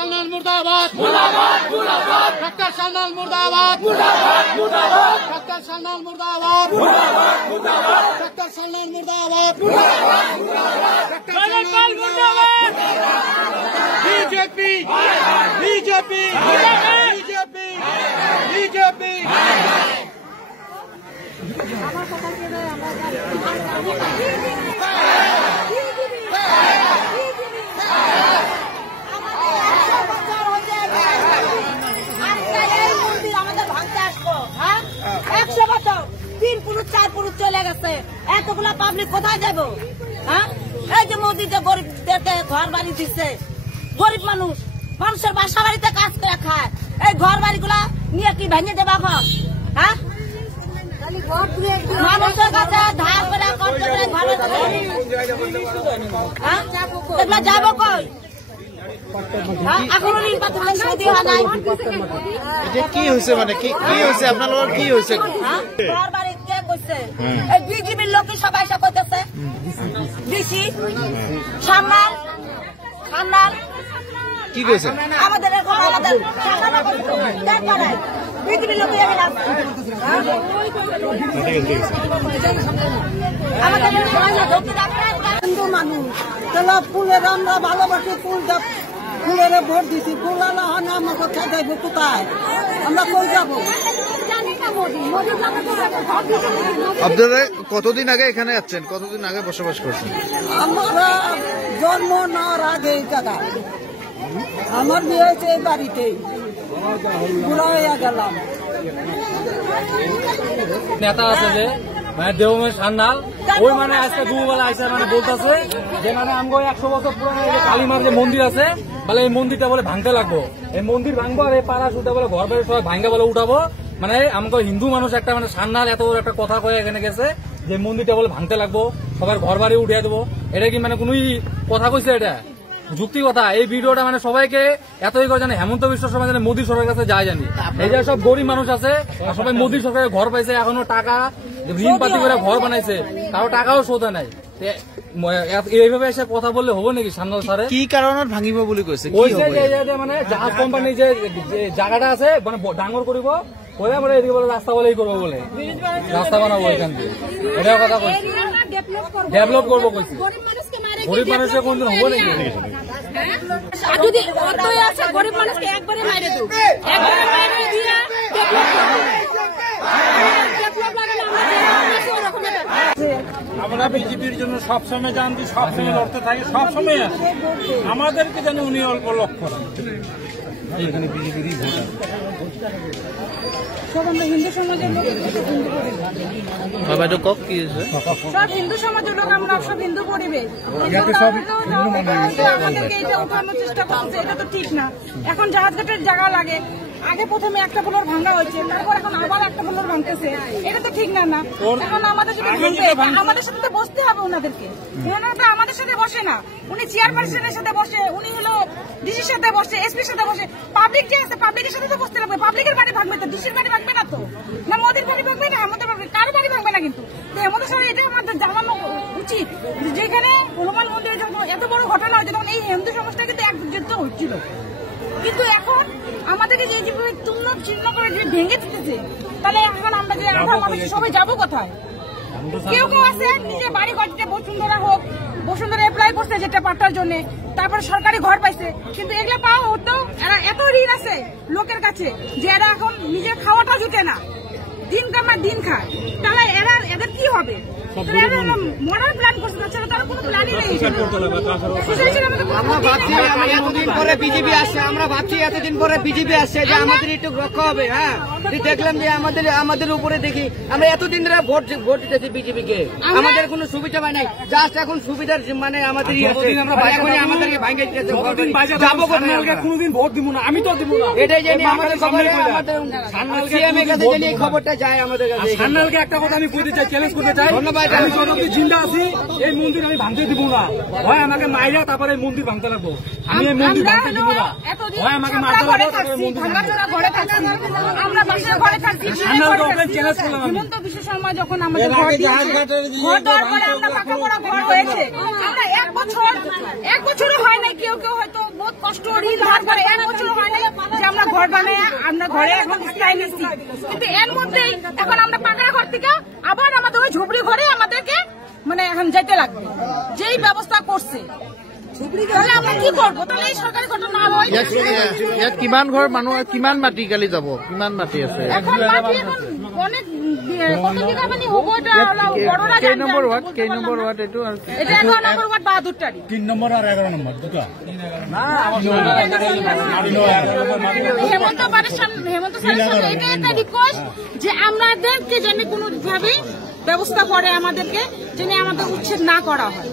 সান্যাল মুর্দাবাদ মুর্দাবাদ মুর্দাবাদ ডক্টর সান্যাল মুর্দাবাদ মুর্দাবাদ মুর্দাবাদ ডক্টর সান্যাল মুর্দাবাদ মুর্দাবাদ মুর্দাবাদ ডক্টর সান্যাল মুর্দাবাদ মুর্দাবাদ মুর্দাবাদ ডক্টর সান্যাল মুর্দাবাদ বিজেপি বিজেপি বিজেপি বিজেপি আমার কথা কি রে আমাদের ভাঙতে আসবো হ্যাঁ 100 বছর 3 পুরুষ 4 পুরুষ চলে গেছে এতগুলা পাবলিক কোথায় যাবো হ্যাঁ এই যে মোদি যে গরিবদেরকে ঘর বাড়ি দিচ্ছে গরিব মানুষ মানুষের বাসা বাড়িতে কাজ করে খায় এই ঘর বাড়িগুলা নিয়ে কি ভেঙে দেবা ঘর হ্যাঁ মানুষের কাছে ধার করে কষ্ট করে ঘরে এগুলা যাবো কই এখনো ঋণ পাতি সৌদি হয় নাই কি হয়েছে মানে কি হয়েছে আপনার কি হয়েছে ঘর বাড়ি কে করছে এই বিজেপির লোকই সবাই সব করতেছে ডিসি সামনাল খান্নাল কি কইছে আমাদের বিজেপির লোক আমাদের হিন্দু মানুষ তাহলে ফুলের আমরা ভালোবাসি ফুলের ভোট দিছি ফুল আলা হয় না আমরা কোথায় যাইবো কোথায় আমরা কই যাবো আপনারা কতদিন আগে এখানে যাচ্ছেন কতদিন আগে বসবাস করছেন আমরা জন্ম নেওয়ার আগে এই জায়গায় আমার বিয়ে হয়েছে এই বাড়িতেই বুড়া হইয়া গেলাম নেতা আছে যে মানে দেবমের সান্যাল ওই মানে আজকে দুবেলা আইসা মানে বলতেছে যে মানে আমগো 100 বছর পুরানো কালীমার যে মন্দির আছে বলে এই মন্দিরটা বলে ভাঙতে লাগবো এই মন্দির ভাঙবো আর এই পাড়া সুতা বলে ঘর বাড়ি সবাই ভাঙ্গা বলে উঠাবো মানে আমাকে হিন্দু মানুষ একটা মানে সান্যাল এত বড় একটা কথা কয়ে এখানে গেছে যে মন্দিরটা বলে ভাঙতে লাগবো সবার ঘর বাড়ি উঠিয়ে দেবো এটা কি মানে কোন কথা কইছে এটা যুক্তি কথা এই ভিডিওটা মানে সবাইকে এতই করে জানে হেমন্ত বিশ্ব শর্মা জানে মোদী সরকারের কাছে যায় জানি এই যে সব গরিব মানুষ আছে সবাই মোদী সরকারের ঘর পাইছে এখনো টাকা ঋণ পাতি করে ঘর বানাইছে কারো টাকাও শোধ নাই এইভাবে এসে কথা বললে হবো নাকি সান্যাল স্যার কি কারণে ভাঙিব বলে কইছে মানে জাহাজ কোম্পানি যে জায়গাটা আছে মানে ডাঙর করিব বলে আমরা এদিকে বলে রাস্তা বলেই করবো বলে রাস্তা বানাবো এখান থেকে এটাও কথা কইছি ডেভেলপ করবো কইছি গরিব মানুষের কোনদিন হবো নাকি যদি আছে গরিব মানুষকে একবারে মাইরে দেব একবারে মাইরে দিয়া আমরা বিজেপির জন্য সবসময় জানছি সবসময় লড়তে থাকি সবসময় আসি আমাদেরকে যেন উনি অল্প লক্ষ্য এখানে বিজেপিরই ভোটার সব আমরা হিন্দু সমাজের লোক সব হিন্দু সমাজের লোক আমরা সব হিন্দু পরিবেশ আমাদেরকে এটা উঠানোর চেষ্টা করছে এটা তো ঠিক না এখন জাহাজঘাটের জায়গা লাগে আগে প্রথমে একটা ফ্লোর ভাঙা হয়েছে তারপর এখন আবার একটা ফ্লোর ভাঙতেছে এটা তো ঠিক না না এখন আমাদের সাথে তো বসতে হবে ওনাদেরকে ওনারা তো আমাদের সাথে বসে না উনি চেয়ারপারসনের সাথে বসে উনি হলো ডিসির সাথে বসে এসপির সাথে বসে পাবলিক যে আছে পাবলিকের সাথে তো বসতে লাগবে পাবলিকের বাড়ি ভাঙবে তো ডিসির বাড়ি ভাঙবে না তো না মোদির বাড়ি ভাঙবে না আমাদের কারো বাড়ি ভাঙবে না কিন্তু আমাদের সাথে এটা আমাদের জানানো উচিত যেখানে হনুমান মন্দিরে যখন এত বড় ঘটনা হয়েছে তখন এই হিন্দু সমাজটা কিন্তু একযুক্ত হচ্ছিল কিন্তু এখন আমাদেরকে যে যেভাবে তুল্য চিহ্ন করে যে ভেঙে দিতেছে তাহলে এখন আমরা যে আধার মানুষ সবাই যাবো কোথায় কেউ কেউ আছে নিজের বাড়ি ঘরটা বসুন্ধরা হোক বসুন্ধরা অ্যাপ্লাই করছে যেটা পাঠার জন্য তারপরে সরকারি ঘর পাইছে কিন্তু এগুলো পাওয়া হতো এরা এত ঋণ আছে লোকের কাছে যে এরা এখন নিজের খাওয়াটা জুটে না দিন কামার দিন খায় তাহলে এদের কি হবে মরার প্ল্যান করছে তাছাড়া তারা কোনো প্ল্যানই নেই আমরা ভাবছি এতদিন পরে বিজেপি আসছে আমরা ভাবছি এতদিন পরে বিজেপি আসছে যে আমাদের একটু রক্ষা হবে হ্যাঁ দেখলাম যে আমাদের উপরে দেখি আমরা এতদিন ধরে ভোট দিতেছি বিজেপিকে আমাদের কোনো সুবিধা পাই নাই জাস্ট এখন সুবিধার মানে আমাদের আমাদেরকে ভাঙে যাবো কোনোদিন ভোট দিব না আমি তো দিব না এটাই জানি আমাদের সিএমের কাছে জানি এই খবরটা যায় আমাদের কাছে সান্যালকে একটা কথা আমি বলতে চাই চ্যালেঞ্জ করতে চাই ধন্যবাদ আমি যতদিন জিন্দা আছি এই মন্দির আমি ভাঙতে দিব না হয় আমাকে মাইরা তারপরে এই মন্দির ভাঙতে লাগবো আমি এই মন্দির ভাঙতে দিব না হয় আমাকে মারতে লাগবো তারপরে মন্দির হিমন্ত বিশ্ব শর্মা যখন আমাদের ঘর দেওয়ার পরে আমরা পাকা পড়া ঘর হয়েছে আমরা এক বছরও হয় না কেউ কেউ হয়তো বহুত কষ্ট ঋণ ধার করে 1 আমরা ঘরে এখন স্থায়ী নিচ্ছি, কিন্তু এর মধ্যেই এখন আমরা পাকা ঘর থেকে আবার আমাদের ওই ঝুপড়ি ঘরে আমাদেরকে মানে এখন যেতে লাগবে, যেই ব্যবস্থা করছে। তাহলে আমরা কি করবো? তাহলে এই সরকারি ঘটনা হয়। ইয়াত কিমান ঘৰ মানুহ, কিমান মাটি কালি যাব, কিমান মাটি আছে? এখন মাটি এখন অনেক কত বিঘা মানে হব, এটা বড়রা কেই নম্বৰ ৱাৰ্ড, কেই নম্বৰ ৱাৰ্ড এইটো? এটা 11 নম্বর ওয়ার্ড বাহাদুরটারি 3 নম্বর আর 11 নম্বর দুটো। হেমন্ত স্যারের সাথে এটা একটা রিকোয়েস্ট যে আমাদেরকে যেন কোনো ভাবে ব্যবস্থা করে, আমাদেরকে যেন আমাদের উচ্ছেদ না করা হয়।